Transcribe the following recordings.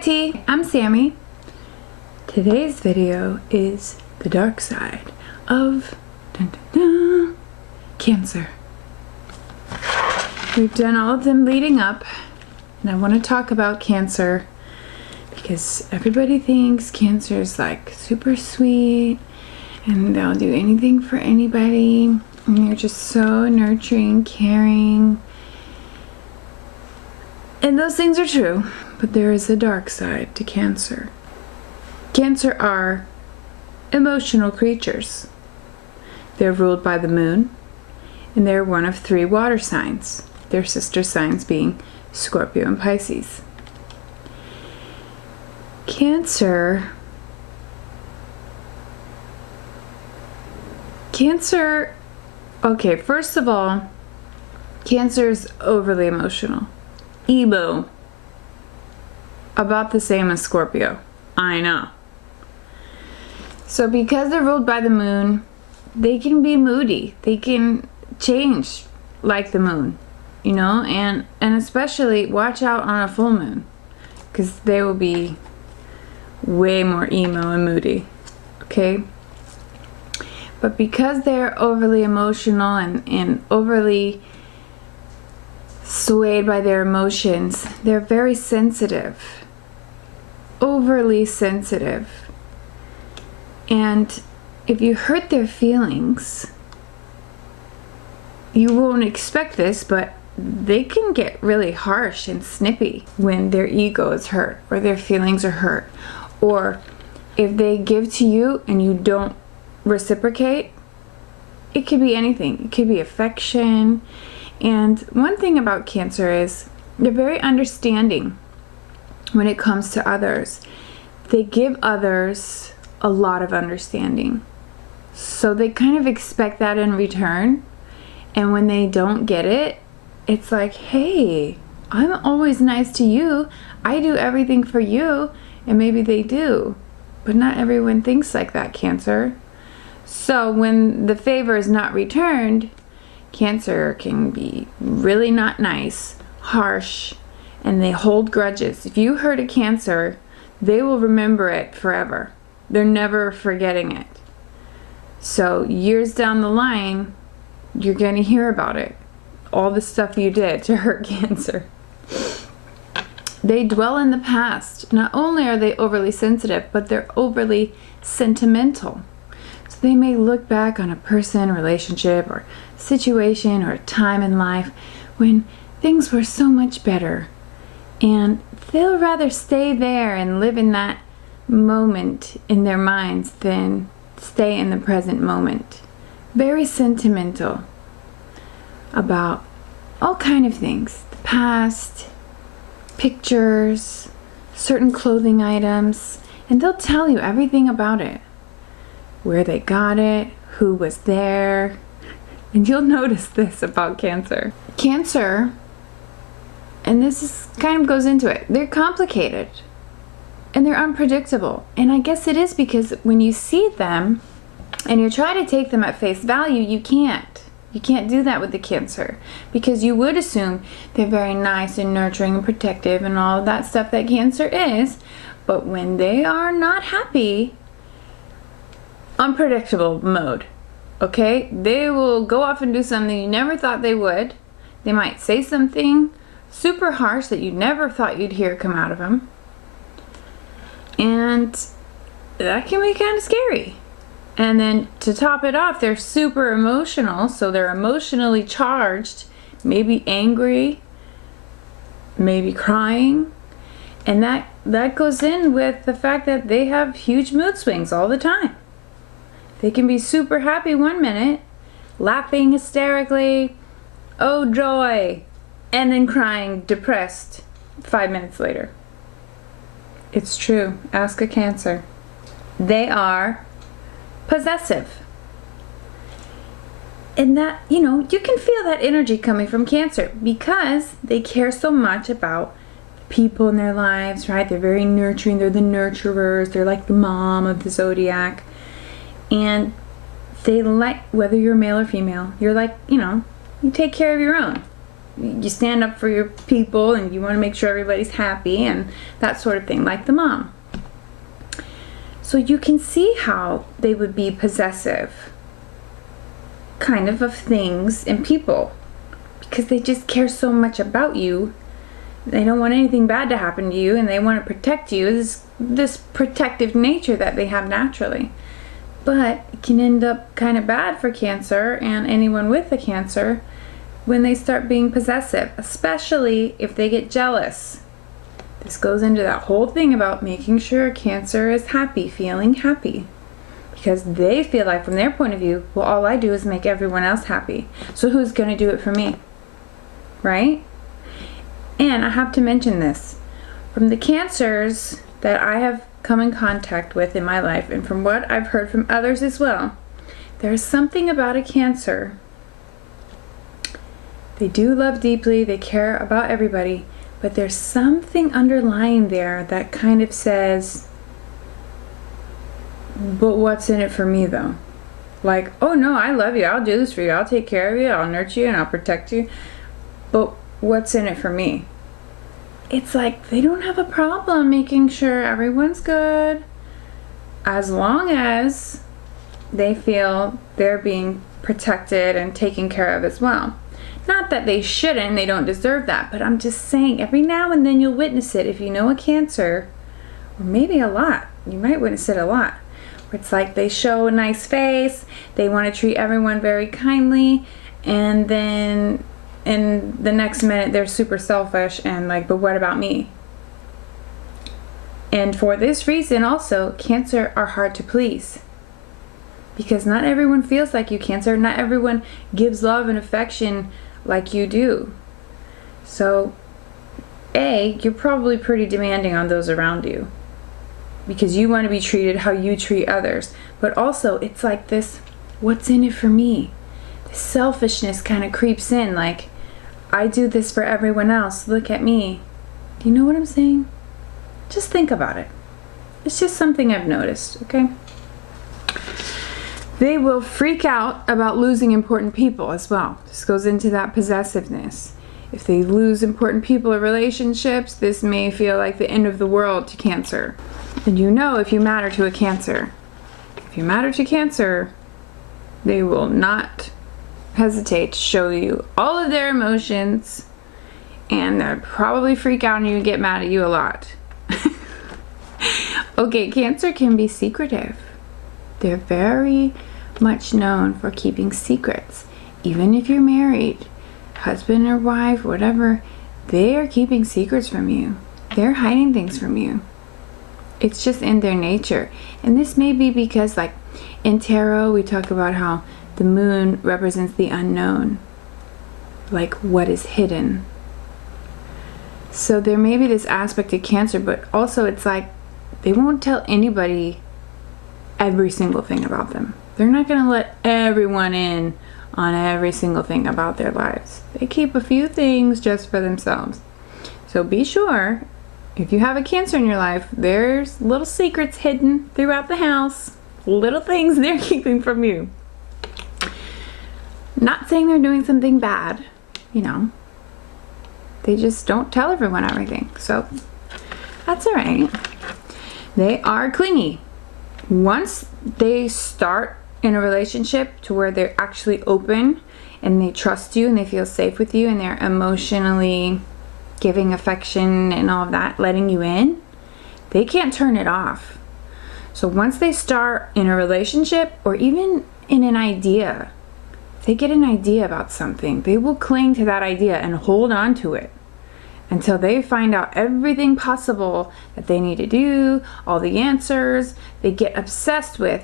T, I'm Sammy. Today's video is the dark side of Cancer. We've done all of them leading up, and I want to talk about Cancer because everybody thinks Cancer is like super sweet and they'll do anything for anybody, and they're just so nurturing, caring. And those things are true, but there is a dark side to Cancer. Cancer are emotional creatures. They're ruled by the moon, and they're one of 3 water signs, their sister signs being Scorpio and Pisces. Cancer, okay, first of all, Cancer is overly emotional. Emo. About the same as Scorpio. I know. So because they're ruled by the moon, they can be moody. They can change like the moon, you know, and especially watch out on a full moon, because they will be way more emo and moody, okay? But because they're overly emotional and overly swayed by their emotions, they're very sensitive, overly sensitive. And if you hurt their feelings, you won't expect this, but they can get really harsh and snippy when their ego is hurt or their feelings are hurt. Or if they give to you and you don't reciprocate, it could be anything. It could be affection. And one thing about Cancer is they're very understanding when it comes to others. They give others a lot of understanding. So they kind of expect that in return. And when they don't get it, it's like, hey, I'm always nice to you. I do everything for you. And maybe they do. But not everyone thinks like that, Cancer. So when the favor is not returned, Cancer can be really not nice, harsh, and they hold grudges. If you hurt a Cancer, they will remember it forever. They're never forgetting it. So years down the line, you're going to hear about it. All the stuff you did to hurt Cancer. They dwell in the past. Not only are they overly sensitive, but they're overly sentimental. So they may look back on a person, relationship, or situation, or a time in life when things were so much better. And they'll rather stay there and live in that moment in their minds than stay in the present moment. Very sentimental about all kind of things. The past, pictures, certain clothing items, and they'll tell you everything about it. Where they got it, who was there. And you'll notice this about Cancer. Cancer, and this is kind of goes into it, they're complicated. And they're unpredictable. And I guess it is because when you see them and you try to take them at face value, you can't. You can't do that with the Cancer. Because you would assume they're very nice and nurturing and protective and all of that stuff that Cancer is. But when they are not happy, unpredictable mode. Okay? They will go off and do something you never thought they would. They might say something super harsh that you never thought you'd hear come out of them. And that can be kind of scary. And then to top it off, they're super emotional. So they're emotionally charged, maybe angry, maybe crying. And that goes in with the fact that they have huge mood swings all the time. They can be super happy one minute, laughing hysterically, oh joy, and then crying depressed 5 minutes later. It's true. Ask a Cancer. They are possessive. And that, you know, you can feel that energy coming from Cancer because they care so much about people in their lives, right? They're very nurturing. They're the nurturers. They're like the mom of the zodiac. And they like, whether you're male or female, you're like, you know, you take care of your own. you stand up for your people and you want to make sure everybody's happy and that sort of thing, like the mom. So you can see how they would be possessive kind of things and people, because they just care so much about you. They don't want anything bad to happen to you, and they want to protect you. This protective nature that they have naturally. But it can end up kind of bad for Cancer and anyone with a Cancer when they start being possessive, especially if they get jealous. This goes into that whole thing about making sure Cancer is happy, feeling happy. Because they feel like, from their point of view, well, all I do is make everyone else happy. So who's going to do it for me? Right? And I have to mention this. From the Cancers that I have come in contact with in my life, and from what I've heard from others as well, there's something about a Cancer. They do love deeply, they care about everybody, but there's something underlying there that kind of says, but what's in it for me though? Like, oh no, I love you, I'll do this for you, I'll take care of you, I'll nurture you, and I'll protect you, but what's in it for me? It's like they don't have a problem making sure everyone's good as long as they feel they're being protected and taken care of as well. Not that they shouldn't, they don't deserve that, but I'm just saying every now and then you'll witness it. If you know a Cancer, or maybe a lot, you might witness it a lot, where it's like they show a nice face, they want to treat everyone very kindly, and then in the next minute they're super selfish and like, but what about me? And for this reason also, Cancer are hard to please. Because not everyone feels like you, Cancer. Not everyone gives love and affection like you do. So, you're probably pretty demanding on those around you. Because you want to be treated how you treat others. But also, it's like this, what's in it for me? This selfishness kind of creeps in, like, I do this for everyone else, look at me. Do you know what I'm saying? Just think about it. It's just something I've noticed, okay? They will freak out about losing important people as well. This goes into that possessiveness. If they lose important people or relationships, this may feel like the end of the world to Cancer. And you know if you matter to a Cancer. If you matter to Cancer, they will not hesitate to show you all of their emotions, and they'll probably freak out on you and get mad at you a lot. Okay, Cancer can be secretive. They're very much known for keeping secrets. Even if you're married, husband or wife, whatever, they are keeping secrets from you. They're hiding things from you. It's just in their nature. And this may be because, like, in tarot, we talk about how the moon represents the unknown, like what is hidden. So there may be this aspect of Cancer, but also it's like they won't tell anybody every single thing about them. They're not going to let everyone in on every single thing about their lives. They keep a few things just for themselves. So be sure, if you have a Cancer in your life, there's little secrets hidden throughout the house, little things they're keeping from you. Not saying they're doing something bad, you know. They just don't tell everyone everything. So that's all right. They are clingy. Once they start in a relationship to where they're actually open and they trust you and they feel safe with you and they're emotionally giving affection and all of that, letting you in, they can't turn it off. So once they start in a relationship or even in an idea, if they get an idea about something, they will cling to that idea and hold on to it until they find out everything possible that they need to do, all the answers. They get obsessed with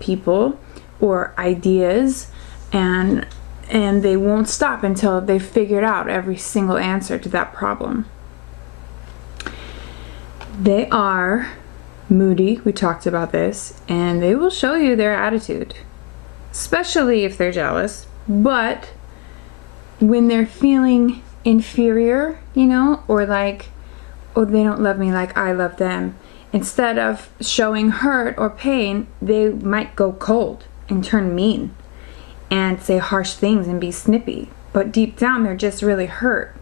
people or ideas, and they won't stop until they've figured out every single answer to that problem. They are moody, we talked about this, and they will show you their attitude, especially if they're jealous. But when they're feeling inferior, you know, or like, oh, they don't love me like I love them, instead of showing hurt or pain, they might go cold and turn mean and say harsh things and be snippy. but deep down they're just really hurt.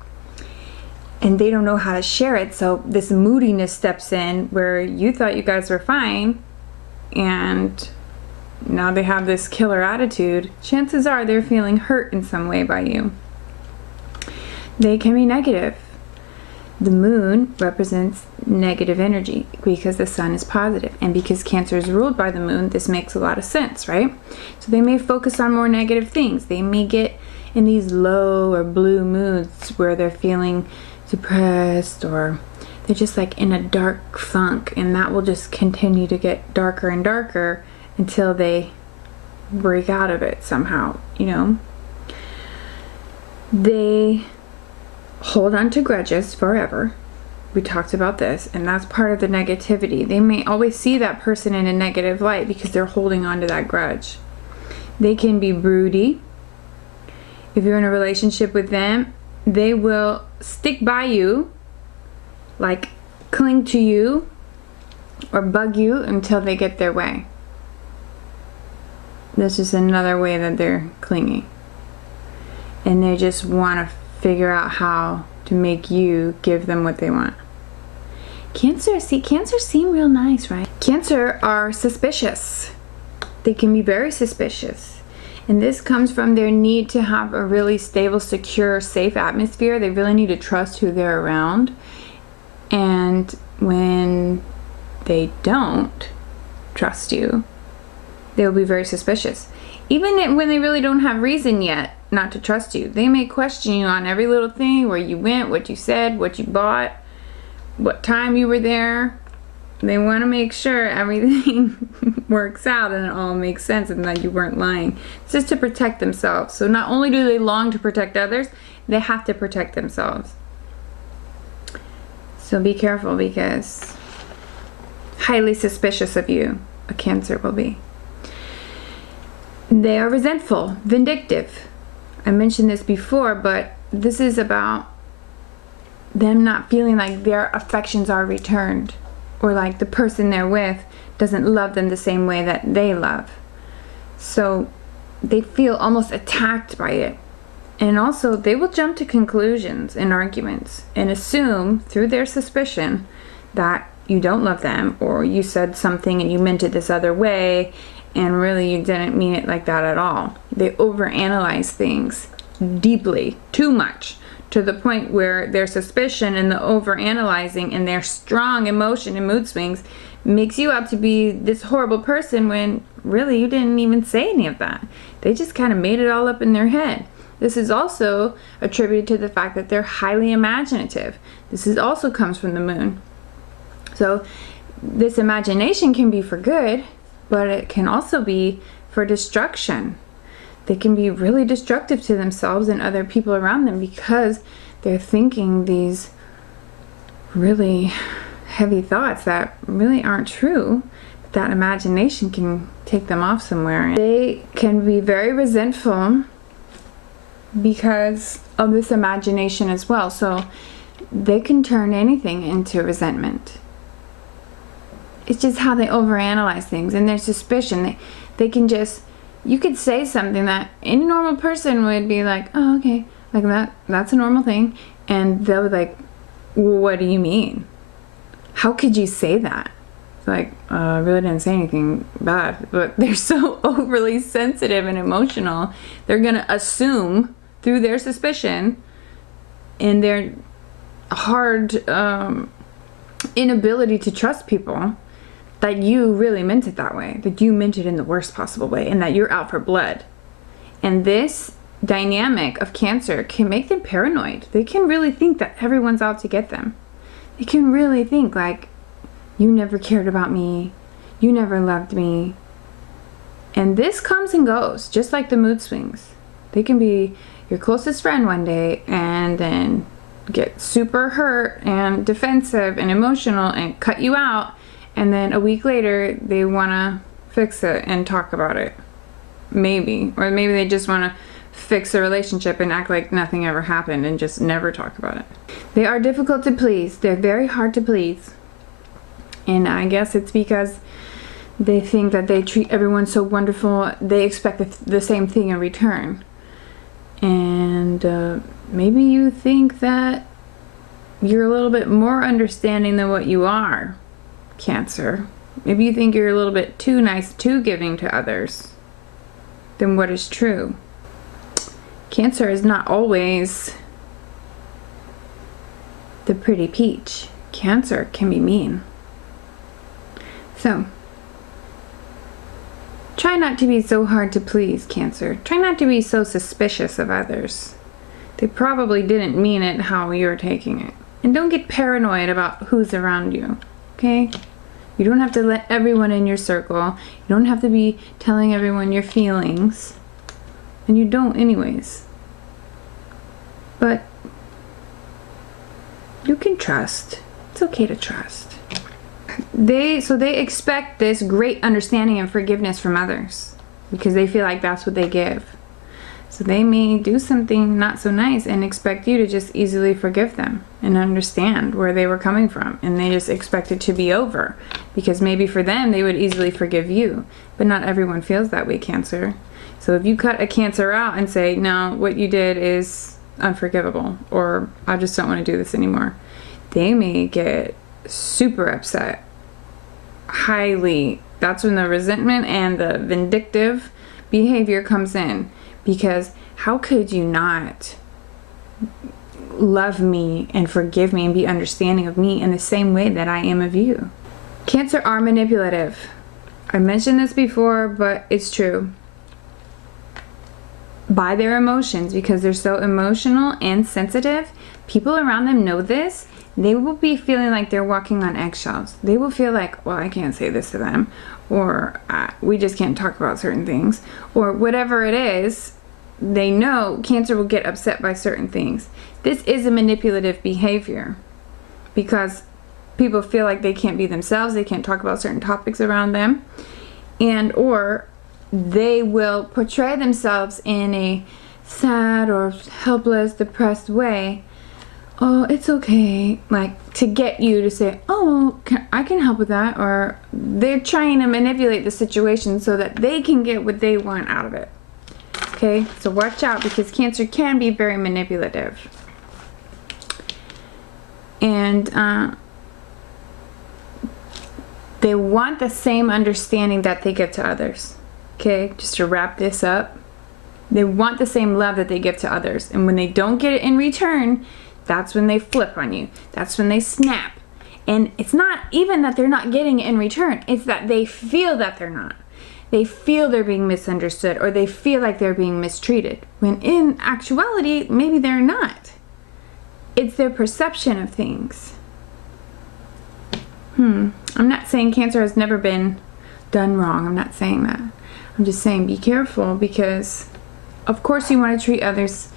And they don't know how to share it, so this moodiness steps in where you thought you guys were fine, and now they have this killer attitude. Chances are they're feeling hurt in some way by you. They can be negative. The moon represents negative energy because the sun is positive, and because Cancer is ruled by the moon, this makes a lot of sense, right? So they may focus on more negative things. They may get in these low or blue moods where they're feeling depressed, or they're just like in a dark funk, and that will just continue to get darker and darker until they break out of it somehow, you know. They hold on to grudges forever. We talked about this, and that's part of the negativity. They may always see that person in a negative light because they're holding on to that grudge. They can be broody. If you're in a relationship with them, they will stick by you, like cling to you or bug you until they get their way. This is another way that they're clingy. And they just want to figure out how to make you give them what they want. Cancer seem real nice, right? Cancer are suspicious. They can be very suspicious. And this comes from their need to have a really stable, secure, safe atmosphere. They really need to trust who they're around. And when they don't trust you, they'll be very suspicious. Even when they really don't have reason yet not to trust you. They may question you on every little thing, where you went, what you said, what you bought, what time you were there. They want to make sure everything works out and it all makes sense and that you weren't lying. It's just to protect themselves. So not only do they long to protect others, they have to protect themselves. So be careful, because highly suspicious of you, a Cancer will be. They are resentful, vindictive. I mentioned this before, but this is about them not feeling like their affections are returned, or like the person they're with doesn't love them the same way that they love. So they feel almost attacked by it. And also they will jump to conclusions in arguments and assume through their suspicion that you don't love them, or you said something and you meant it this other way, and really you didn't mean it like that at all. They overanalyze things deeply, too much, to the point where their suspicion and the overanalyzing and their strong emotion and mood swings makes you out to be this horrible person when really you didn't even say any of that. They just kind of made it all up in their head. This is also attributed to the fact that they're highly imaginative. This also comes from the moon. So this imagination can be for good, but it can also be for destruction. They can be really destructive to themselves and other people around them because they're thinking these really heavy thoughts that really aren't true. That imagination can take them off somewhere. They can be very resentful because of this imagination as well. So they can turn anything into resentment. It's just how they overanalyze things and their suspicion. They can just, you could say something that any normal person would be like, oh, okay, like that's a normal thing. And they'll be like, what do you mean? How could you say that? It's like, I really didn't say anything bad. But they're so overly sensitive and emotional, they're going to assume through their suspicion and their hard inability to trust people that you really meant it that way, that you meant it in the worst possible way, and that you're out for blood. And this dynamic of Cancer can make them paranoid. They can really think that everyone's out to get them. They can really think like, you never cared about me, you never loved me. And this comes and goes, just like the mood swings. They can be your closest friend one day and then get super hurt and defensive and emotional and cut you out. And then a week later, they want to fix it and talk about it. Maybe. Or maybe they just want to fix a relationship and act like nothing ever happened and just never talk about it. They are difficult to please. They're very hard to please. And I guess it's because they think that they treat everyone so wonderful, they expect the same thing in return. And maybe you think that you're a little bit more understanding than what you are, Cancer. Maybe you think you're a little bit too nice, too giving to others than what is true. Cancer is not always the pretty peach. Cancer can be mean. So, try not to be so hard to please, Cancer. Try not to be so suspicious of others. They probably didn't mean it how you're taking it. And don't get paranoid about who's around you, okay? You don't have to let everyone in your circle. You don't have to be telling everyone your feelings. And you don't anyways. But you can trust. It's okay to trust. They expect this great understanding and forgiveness from others because they feel like that's what they give. So they may do something not so nice and expect you to just easily forgive them and understand where they were coming from, and they just expect it to be over because maybe for them they would easily forgive you, but not everyone feels that way, Cancer. So if you cut a Cancer out and say, no, what you did is unforgivable, or I just don't want to do this anymore, they may get super upset. Highly. That's when the resentment and the vindictive behavior comes in. Because how could you not love me and forgive me and be understanding of me in the same way that I am of you? Cancer are manipulative. I mentioned this before, but it's true. By their emotions, because they're so emotional and sensitive, people around them know this. They will be feeling like they're walking on eggshells. They will feel like, well, I can't say this to them, or we just can't talk about certain things, or whatever it is. They know Cancer will get upset by certain things. This is a manipulative behavior because people feel like they can't be themselves. They can't talk about certain topics around them, and or they will portray themselves in a sad or helpless, depressed way. Oh, it's okay, like to get you to say, oh, I can help with that, or they're trying to manipulate the situation so that they can get what they want out of it. Okay, so watch out because Cancer can be very manipulative. And they want the same understanding that they give to others. Okay, just to wrap this up, they want the same love that they give to others. And when they don't get it in return, that's when they flip on you. That's when they snap. And it's not even that they're not getting it in return. It's that they feel that they're not. They feel they're being misunderstood, or they feel like they're being mistreated. When in actuality, maybe they're not. It's their perception of things. I'm not saying Cancer has never been done wrong. I'm not saying that. I'm just saying be careful because, of course, you want to treat others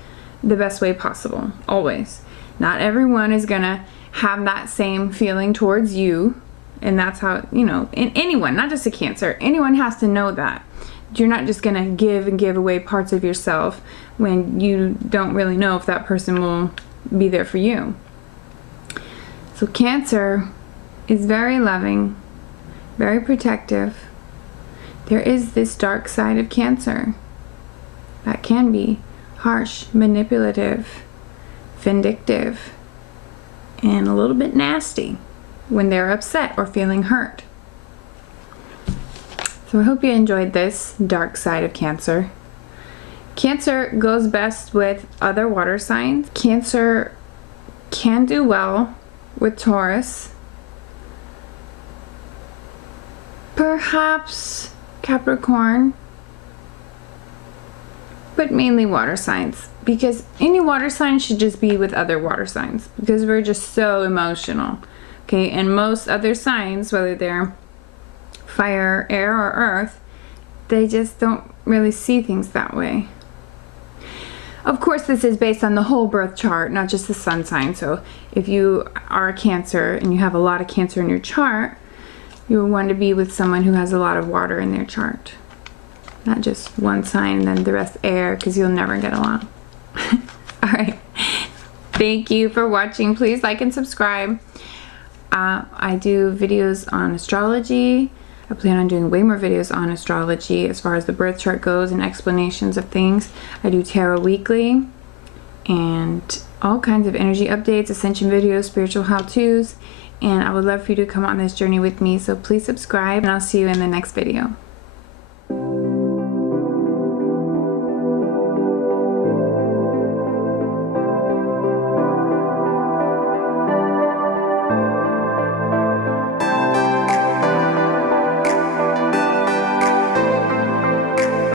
the best way possible, always. Not everyone is gonna have that same feeling towards you, and that's how, you know, in anyone, not just a Cancer, anyone has to know that. You're not just gonna give and give away parts of yourself when you don't really know if that person will be there for you. So Cancer is very loving, very protective. There is this dark side of Cancer that can be harsh, manipulative, vindictive, and a little bit nasty when they're upset or feeling hurt. So I hope you enjoyed this dark side of Cancer. Cancer goes best with other water signs. Cancer can do well with Taurus. Perhaps Capricorn, but mainly water signs, because any water sign should just be with other water signs because we're just so emotional. Okay, and most other signs, whether they're fire, air, or earth, they just don't really see things that way. Of course, this is based on the whole birth chart, not just the sun sign. So if you are a Cancer and you have a lot of Cancer in your chart, you will want to be with someone who has a lot of water in their chart. Not just one sign and then the rest air, because you'll never get along. Alright. Thank you for watching. Please like and subscribe. I do videos on astrology. I plan on doing way more videos on astrology as far as the birth chart goes and explanations of things. I do tarot weekly and all kinds of energy updates, ascension videos, spiritual how-tos, and I would love for you to come on this journey with me. So please subscribe, and I'll see you in the next video.